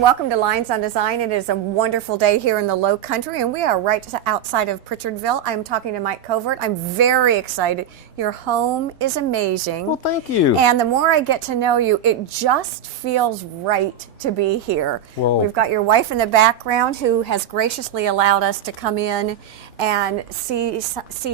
and welcome to Lynes on Design. It is a wonderful day here in the Low Country, and we are right outside of Pritchardville. I'm talking to Mike Covert. I'm very excited. Your home is amazing. Well, thank you. And the more I get to know you, it just feels right to be here. Well, we've got your wife in the background who has graciously allowed us to come in and see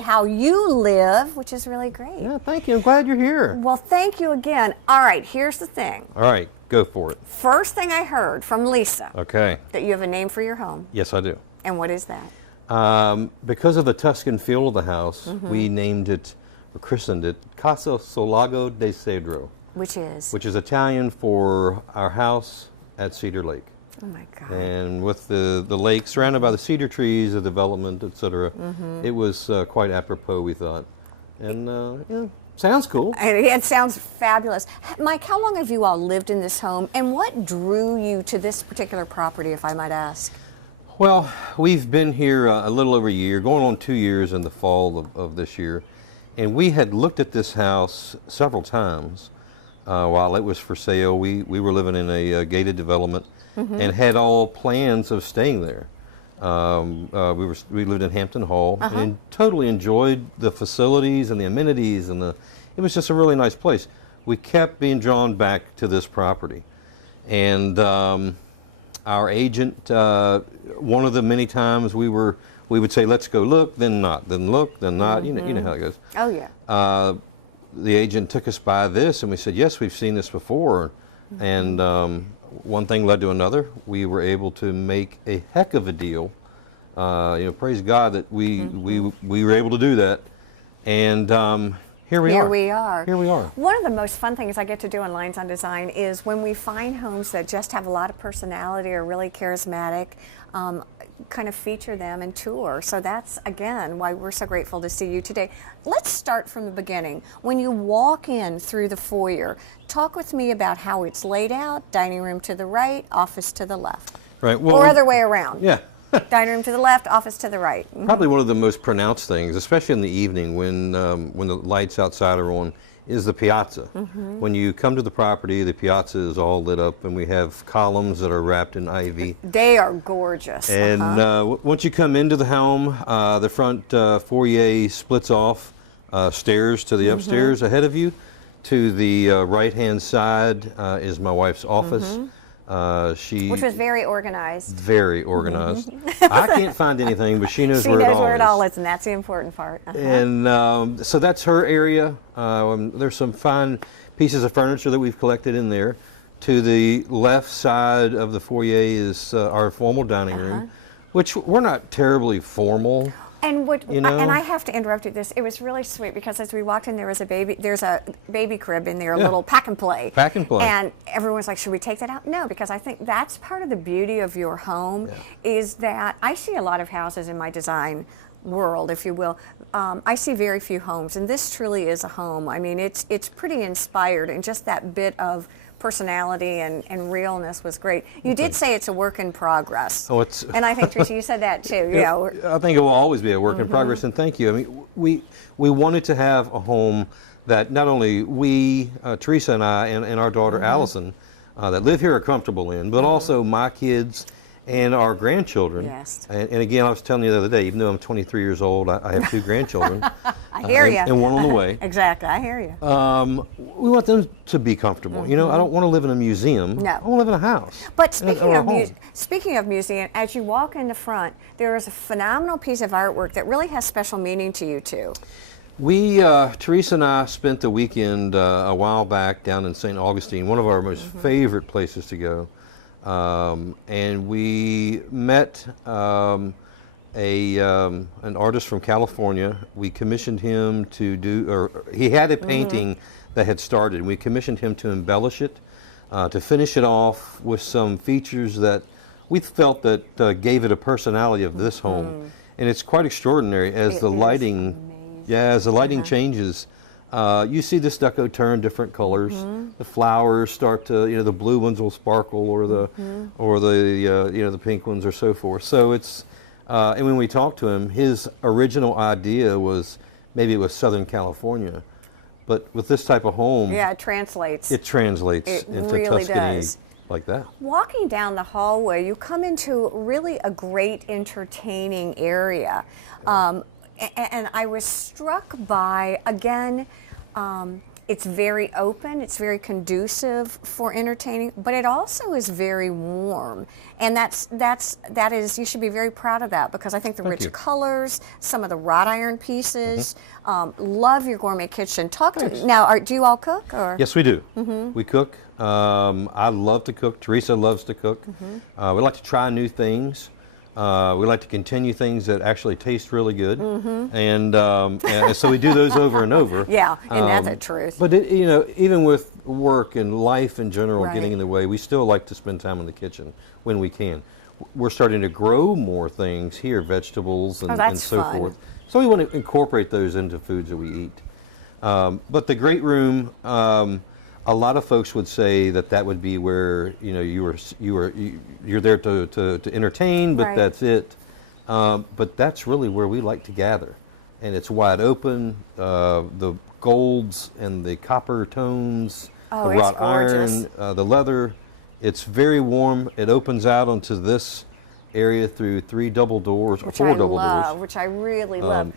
how you live, which is really great. Yeah, thank you. I'm glad you're here. Well, thank you again. All right, here's the thing. All right, go for it. First thing I heard from Lisa, okay, that you have a name for your home. Yes, I do. And what is that? Because of the Tuscan feel of the house, we named it, or christened it, Casa Solago de Cedro. Which is? Which is Italian for our house at Cedar Lake. Oh my God. And with the lake surrounded by the cedar trees, the development, etc., it was quite apropos, we thought. And yeah, sounds cool. It sounds fabulous. Mike, how long have you all lived in this home, and what drew you to this particular property, if I might ask? Well, we've been here a little over a year, going on 2 years in the fall of this year. And we had looked at this house several times while it was for sale. We were living in a gated development and had all plans of staying there. We lived in Hampton Hall and totally enjoyed the facilities and the amenities, and it was just a really nice place. We kept being drawn back to this property, and our agent, one of the many times we would say, let's go look, then not, then look, then not. You know how it goes. Oh yeah. The agent took us by this, and we said, yes, we've seen this before. And one thing led to another. We were able to make a heck of a deal. Praise God that we were able to do that. And here we are. Here we are. One of the most fun things I get to do in Lynes on Design is when we find homes that just have a lot of personality or really charismatic, kind of feature them and tour. So that's, again, why we're so grateful to see you today. Let's start from the beginning. When you walk in through the foyer, talk with me about how it's laid out: dining room to the right, office to the left. Right. Well, or other way around. Yeah. Dining room to the left, office to the right. Probably one of the most pronounced things, especially in the evening when the lights outside are on, is the piazza. When you come to the property, the piazza is all lit up, and we have columns that are wrapped in ivy. They are gorgeous. And once you come into the home, the front foyer splits off, stairs to the upstairs ahead of you. To the right-hand side is my wife's office. Which was very organized. Very organized. I can't find anything, but she knows where it all is. She knows where it all is, and that's the important part. And so that's her area. There's some fine pieces of furniture that we've collected in there. To the left side of the foyer is our formal dining room, which we're not terribly formal. And and I have to interrupt you this. It was really sweet because as we walked in, there's a baby crib in there, a little pack and play. Pack and play. And everyone's like, should we take that out? No, because I think that's part of the beauty of your home is that I see a lot of houses in my design world, if you will. I see very few homes, and this truly is a home. I mean, it's pretty inspired, and just that bit of personality and realness was great. You did say it's a work in progress. Oh, and I think, Tricia, you said that too. I think it will always be a work in progress, and thank you. I mean, we wanted to have a home that not only we, Teresa and I, and our daughter Allison, that live here are comfortable in, but also my kids and our grandchildren. Yes. And again, I was telling you the other day, even though I'm 23 years old, I have 2 grandchildren. I hear you. And one on the way. Exactly, I hear you. We want them to be comfortable. You know, I don't want to live in a museum. No. I want to live in a house. But speaking of museum, as you walk in the front, there is a phenomenal piece of artwork that really has special meaning to you too. We, Teresa and I, spent the weekend a while back down in St. Augustine, one of our most favorite places to go. And we met an artist from California. We commissioned him to he had a painting that had started. We commissioned him to embellish it, to finish it off with some features that we felt that gave it a personality of this home. And it's quite extraordinary as the lighting, as the lighting changes. You see the stucco turn different colors. The flowers start to, the blue ones will sparkle, or the the pink ones, or so forth. So it's, and when we talked to him, his original idea was maybe it was Southern California, but with this type of home, it translates. It translates it into really Tuscany. Does. like that. Walking down the hallway, you come into really a great entertaining area. And I was struck by, again, it's very open, it's very conducive for entertaining, but it also is very warm. And that is, you should be very proud of that, because I think the rich colors, some of the wrought iron pieces, love your gourmet kitchen. Talk to me. Now, do you all cook? Or? Yes, we do. We cook. I love to cook. Teresa loves to cook. We like to try new things. We like to continue things that actually taste really good, and so we do those over and over. Yeah, and that's the truth. But you know, even with work and life in general getting in the way, we still like to spend time in the kitchen when we can. We're starting to grow more things here, vegetables and so forth. So we want to incorporate those into foods that we eat. But the great room. A lot of folks would say that would be where you're there to entertain, but that's it. But that's really where we like to gather, and it's wide open. The golds and the copper tones, the wrought iron, the leather. It's very warm. It opens out onto this area through 3 double doors or 4 double doors, which I really love.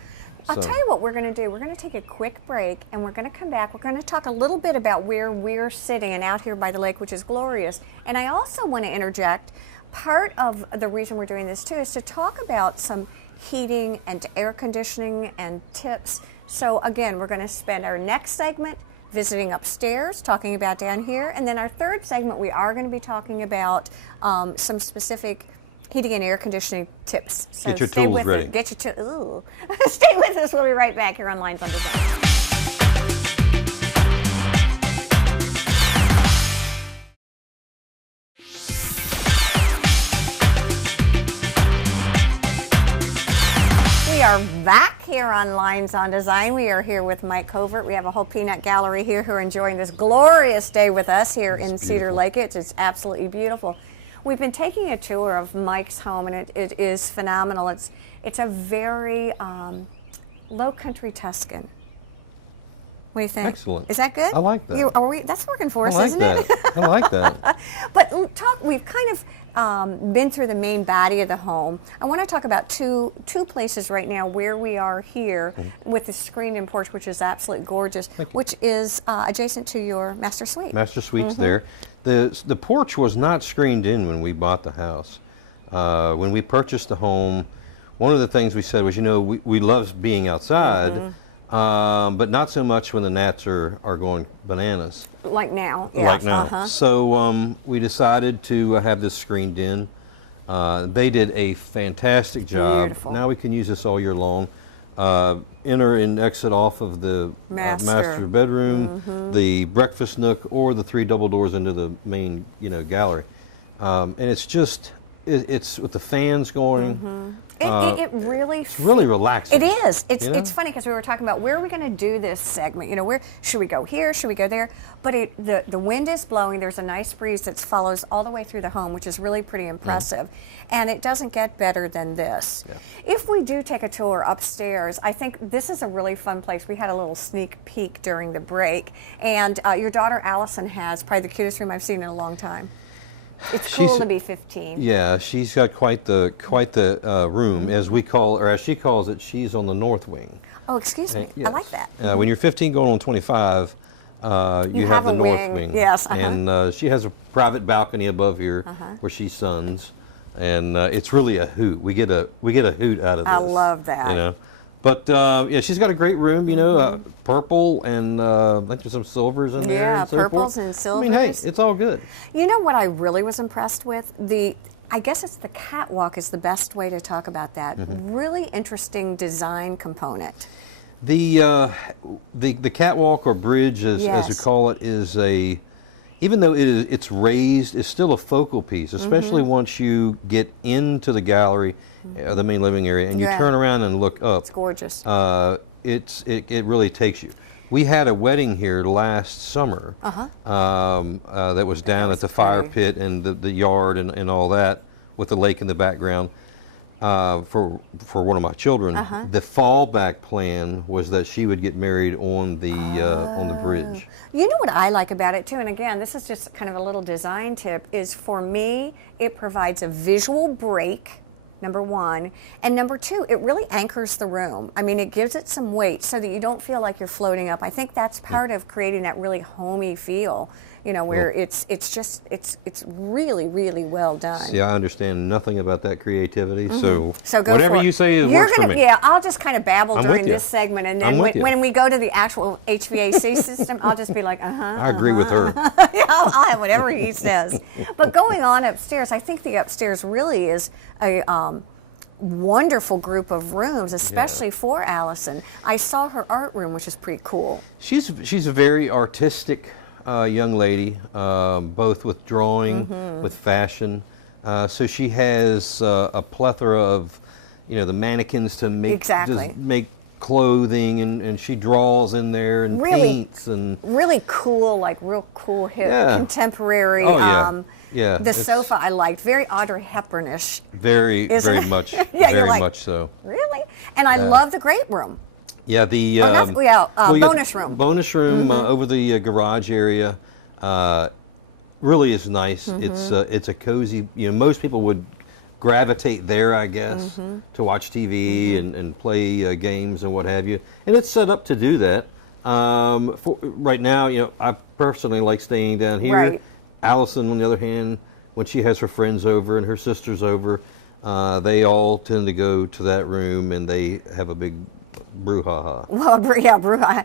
I'll tell you what we're going to do. We're going to take a quick break, and we're going to come back. We're going to talk a little bit about where we're sitting and out here by the lake, which is glorious. And I also want to interject, part of the reason we're doing this too is to talk about some heating and air conditioning and tips. So again, we're going to spend our next segment visiting upstairs, talking about down here. And then our third segment, we are going to be talking about some specific heating and air conditioning tips. So get your tools ready. Stay with us. We'll be right back here on Lynes on Design. We are back here on Lynes on Design. We are here with Mike Covert. We have a whole peanut gallery here who are enjoying this glorious day with us here in Cedar Lake. It's absolutely beautiful. We've been taking a tour of Mike's home, and it is phenomenal. It's a very low country Tuscan. What do you think? Excellent. Is that good? I like that. That's working for us, isn't it? I like that. But we've kind of been through the main body of the home. I want to talk about two places right now where we are here with the screened-in porch, which is absolutely gorgeous, which is adjacent to your master suite. Master suite's there. The porch was not screened in when we bought the house. When we purchased the home, one of the things we said was, we love being outside, but not so much when the gnats are going bananas. Like now. Yes. Like now. So we decided to have this screened in. They did a fantastic job. Beautiful. Now we can use this all year long. Enter and exit off of the master bedroom, the breakfast nook, or the 3 double doors into the main, gallery. And it's just, it's with the fans going. It's really relaxing. It is. It's funny because we were talking about where are we going to do this segment. Where should we go here? Should we go there? But the wind is blowing. There's a nice breeze that follows all the way through the home, which is really pretty impressive. And it doesn't get better than this. Yeah. If we do take a tour upstairs, I think this is a really fun place. We had a little sneak peek during the break, and your daughter Allison has probably the cutest room I've seen in a long time. It's cool to be 15. Yeah, she's got quite the room, as we call, or as she calls it. She's on the north wing. Oh, excuse me. Yes. I like that. When you're 15 going on 25, you have the north wing. Yes. And she has a private balcony above here where she suns, and it's really a hoot. We get a hoot out of this. I love that. But yeah, she's got a great room, purple and I think there's some silvers in there. Yeah, and so purples forth. and silvers. I mean, hey, it's all good. You know what I really was impressed with? I guess it's the catwalk is the best way to talk about that. Really interesting design component. The catwalk or bridge, as we call it, is even though it's raised, it's still a focal piece, especially once you get into the gallery, the main living area, and you turn around and look up. It's gorgeous. It really takes you. We had a wedding here last summer that was down at the fire pit and the yard and all that with the lake in the background. for one of my children, the fallback plan was that she would get married on the bridge. You know what I like about it too, and again, this is just kind of a little design tip, is for me, it provides a visual break, number one, and number two, it really anchors the room. I mean, it gives it some weight so that you don't feel like you're floating up. I think that's part of creating that really homey feel, you know, where it's really, really well done. See, I understand nothing about that creativity, so go whatever for it. you say works for me. Yeah, I'll just kind of babble I'm during with you. this segment, and then when we go to the actual HVAC system, I'll just be like, I agree with her. Yeah, I'll have whatever he says. But going on upstairs, I think the upstairs really is a wonderful group of rooms, especially for Allison. I saw her art room, which is pretty cool. She's a very artistic young lady, both with drawing, with fashion. So she has a plethora of, you know, the mannequins to make just make clothing, and she draws in there and paints and really cool, like real cool, hip, contemporary. The sofa I liked, very Audrey Hepburnish. Very much, much so. Really, and I love the great room. Yeah, the bonus room. Bonus room over the garage area really is nice. It's a cozy. You know, most people would gravitate there, I guess, to watch TV and play games and what have you. And it's set up to do that. Right now, you know, I personally like staying down here. Right. Allison, on the other hand, when she has her friends over and her sisters over, they all tend to go to that room and they have a big brouhaha. Well, brouhaha.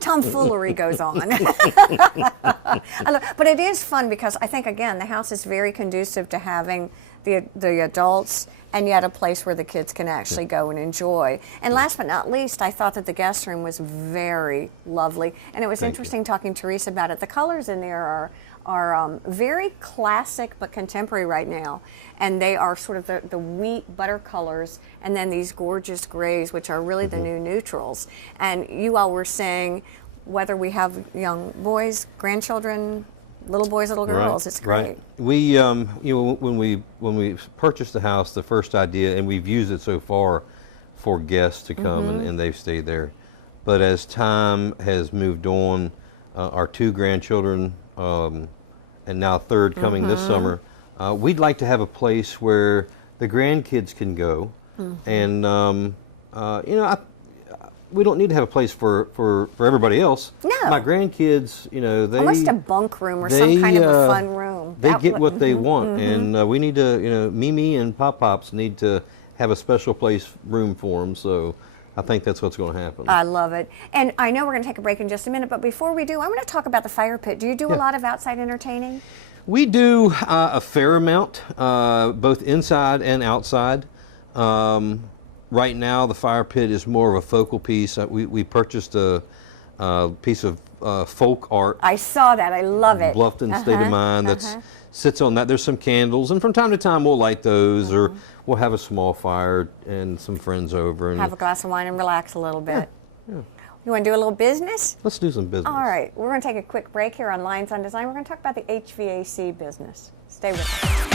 Tomfoolery goes on. But it is fun because I think, again, the house is very conducive to having the adults and yet a place where the kids can actually go and enjoy. And last but not least, I thought that the guest room was very lovely. And it was interesting talking to Teresa about it. The colors in there are very classic but contemporary right now. And they are sort of the wheat butter colors, and then these gorgeous grays, which are really the new neutrals. And you all were saying whether we have young boys, grandchildren, little boys, little girls, it's great. Right. We, you know, when we purchased the house, the first idea, and we've used it so far for guests to come and they've stayed there. But as time has moved on, our two grandchildren, and now third coming this summer, we'd like to have a place where the grandkids can go, and you know, we don't need to have a place for everybody else. No. My grandkids, you know, they almost a bunk room or some kind of a fun room. They get what they want, and we need to, you know, Mimi and Pop Pops need to have a special place room for them. So I think that's what's going to happen. I love it. And I know we're going to take a break in just a minute, but before we do, I want to talk about the fire pit. Do you do a lot of outside entertaining? We do a fair amount, both inside and outside. Right now, the fire pit is more of a focal piece. We purchased a piece of folk art. I saw that. I love it. Bluffton State of Mind that sits on that. There's some candles, and from time to time we'll light those, or we'll have a small fire and some friends over. And have a glass of wine and relax a little bit. You want to do a little business? Let's do some business. All right. We're going to take a quick break here on Lynes on Design. We're going to talk about the HVAC business. Stay with us.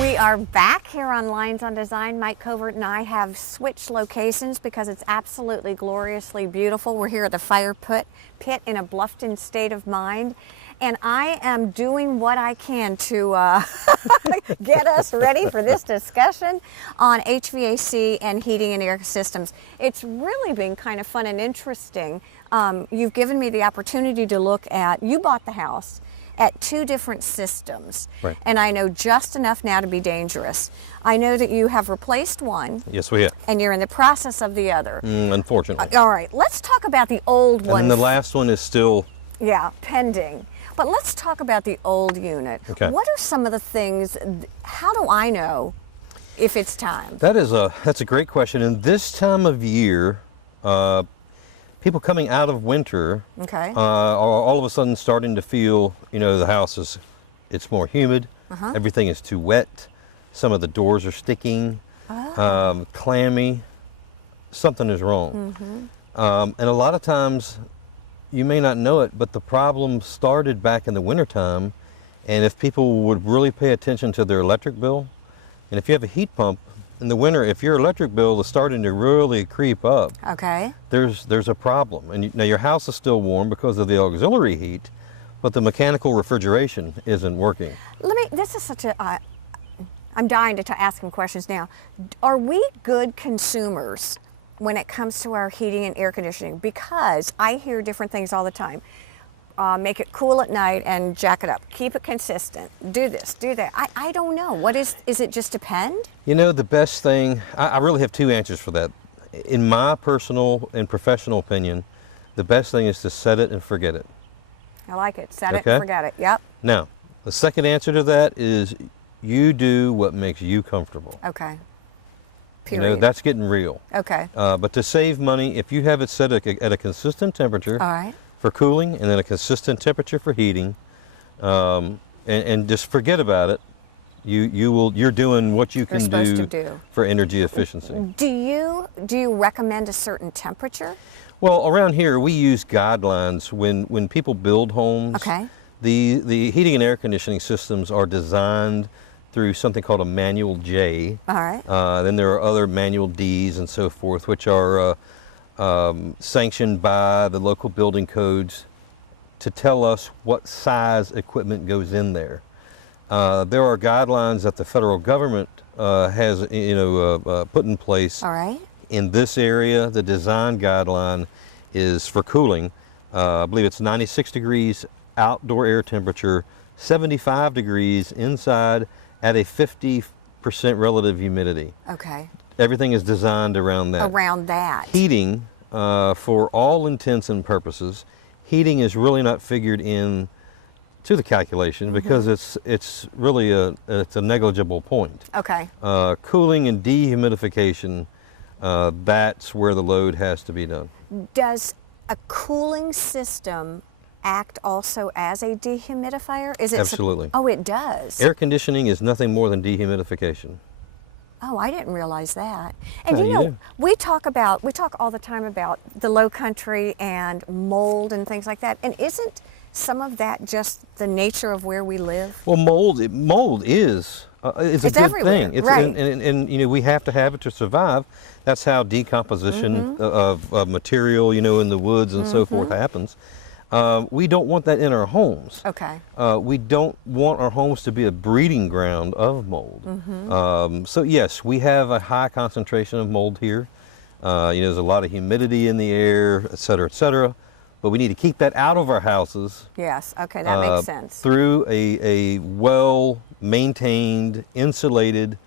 We are back here on Lynes on Design. Mike Covert and I have switched locations because it's absolutely gloriously beautiful. We're here at the fire pit in a Bluffton State of Mind. And I am doing what I can to get us ready for this discussion on HVAC and heating and air systems. It's really been kind of fun and interesting. You've given me the opportunity to look at, you bought the house at two different systems. Right. And I know just enough now to be dangerous. I know that you have replaced one. Yes, we have. And you're in the process of the other. Unfortunately. All right, let's talk about the old one. And the last one is still... Yeah, pending. But let's talk about the old unit. Okay. What are some of the things, how do I know if it's time? That's a great question. And this time of year, people coming out of winter are all of a sudden starting to feel, you know, the house it's more humid, everything is too wet, some of the doors are sticking, clammy. something is wrong. And a lot of times, you may not know it, but the problem started back in the wintertime. And if people would really pay attention to their electric bill, and if you have a heat pump in the winter, if your electric bill is starting to really creep up, okay, there's a problem. And now your house is still warm because of the auxiliary heat, but the mechanical refrigeration isn't working. This is such a, I'm dying to ask him questions now. Are we good consumers when it comes to our heating and air conditioning? Because I hear different things all the time. Make it cool at night and jack it up. Keep it consistent. Do this, do that. I don't know. What is it just depend? You know, the best thing, I really have two answers for that. In my personal and professional opinion, the best thing is to set it and forget it. I like it. Set it and forget it. Yep. Now, the second answer to that is you do what makes you comfortable. Okay. Period. You know, that's getting real. Okay. But to save money, if you have it set at a consistent temperature, all right, for cooling, and then a consistent temperature for heating, and just forget about it. You're doing what you can do for energy efficiency. Do you recommend a certain temperature? Well, around here we use guidelines when people build homes. Okay. The heating and air conditioning systems are designed through something called a manual J. All right. Then there are other manual Ds and so forth, which are sanctioned by the local building codes to tell us what size equipment goes in there. There are guidelines that the federal government has, put in place. All right. In this area, the design guideline is for cooling. I believe it's 96 degrees outdoor air temperature, 75 degrees inside at a 50% relative humidity. Okay. Everything is designed around that. Around that. Heating, for all intents and purposes, heating is really not figured in to the calculation because it's really a negligible point. Okay. Cooling and dehumidification, that's where the load has to be done. Does a cooling system act also as a dehumidifier? Is it Absolutely. Oh, it does. Air conditioning is nothing more than dehumidification. Oh, I didn't realize that. And Yeah, you know, you do. we talk all the time about the low country and mold and things like that. And isn't some of that just the nature of where we live? Well, mold is it's a good everywhere, thing. It's right. and you know, we have to have it to survive. That's how decomposition of material, in the woods and so forth happens. We don't want that in our homes. Okay. We don't want our homes to be a breeding ground of mold. So yes, we have a high concentration of mold here. There's a lot of humidity in the air, et cetera, but we need to keep that out of our houses. Yes, okay, that makes sense. Through a well-maintained, insulated,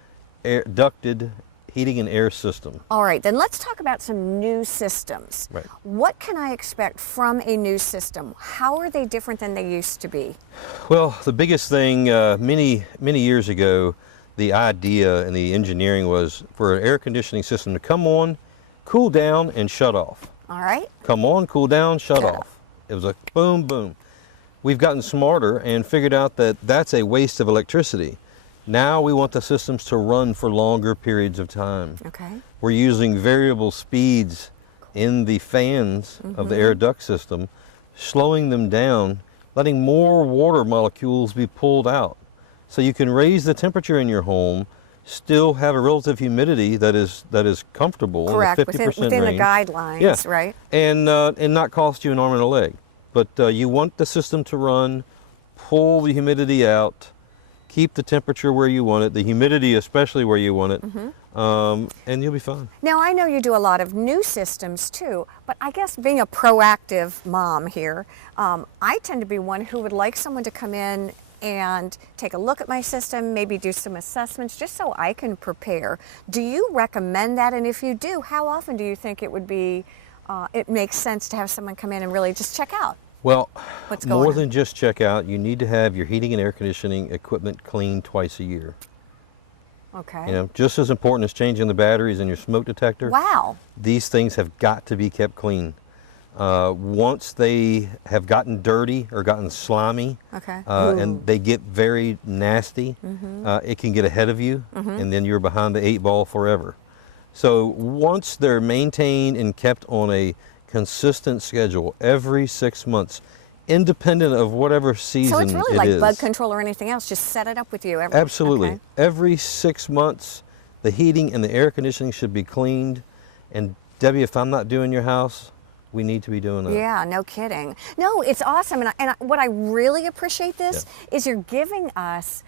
ducted heating and air system. All right, then let's talk about some new systems. Right. What can I expect from a new system? How are they different than they used to be? Well, the biggest thing, many years ago, the idea and the engineering was for an air conditioning system to come on, cool down, and shut off. All right. Come on, cool down, shut off. It was a boom, boom. We've gotten smarter and figured out that that's a waste of electricity. Now we want the systems to run for longer periods of time. Okay. We're using variable speeds in the fans of the air duct system, slowing them down, letting more water molecules be pulled out. So you can raise the temperature in your home, still have a relative humidity that is comfortable. Correct, in the 50% within the range. guidelines, Yeah. right? And not cost you an arm and a leg. But you want the system to run, pull the humidity out, keep the temperature where you want it, the humidity especially where you want it, and you'll be fine. Now, I know you do a lot of new systems too, but I guess being a proactive mom here, I tend to be one who would like someone to come in and take a look at my system, maybe do some assessments just so I can prepare. Do you recommend that? And if you do, how often do you think it would be, it makes sense to have someone come in and really just check out? Well, What's going more on? than just check out, you need to have your heating and air conditioning equipment cleaned twice a year. Okay. Just as important as changing the batteries in your smoke detector. Wow. These things have got to be kept clean. Once they have gotten dirty or gotten slimy, Okay. and they get very nasty, it can get ahead of you, and then you're behind the 8 ball forever. So once they're maintained and kept on a consistent schedule every 6 months, independent of whatever season So it's really it like is. bug control or anything else. Just set it up with you. Absolutely. Okay. Every 6 months, the heating and the air conditioning should be cleaned. And Debbie, if I'm not doing your house, we need to be doing that. Yeah, no kidding. No, it's awesome. And what I really appreciate this is you're giving us,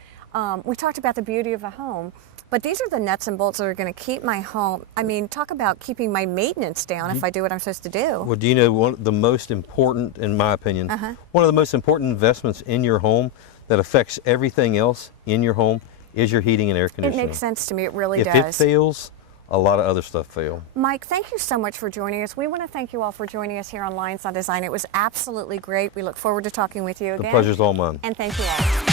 we talked about the beauty of a home, but these are the nuts and bolts that are going to keep my home. I mean, talk about keeping my maintenance down if I do what I'm supposed to do. Well, do you know one of the most important, in my opinion, one of the most important investments in your home that affects everything else in your home is your heating and air It conditioning. makes sense to me. It really If does. it fails, a lot of other stuff fail. Mike, thank you so much for joining us. We want to thank you all for joining us here on Lynes on Design. It was absolutely great. We look forward to talking with you again. The pleasure's all mine. And thank you all.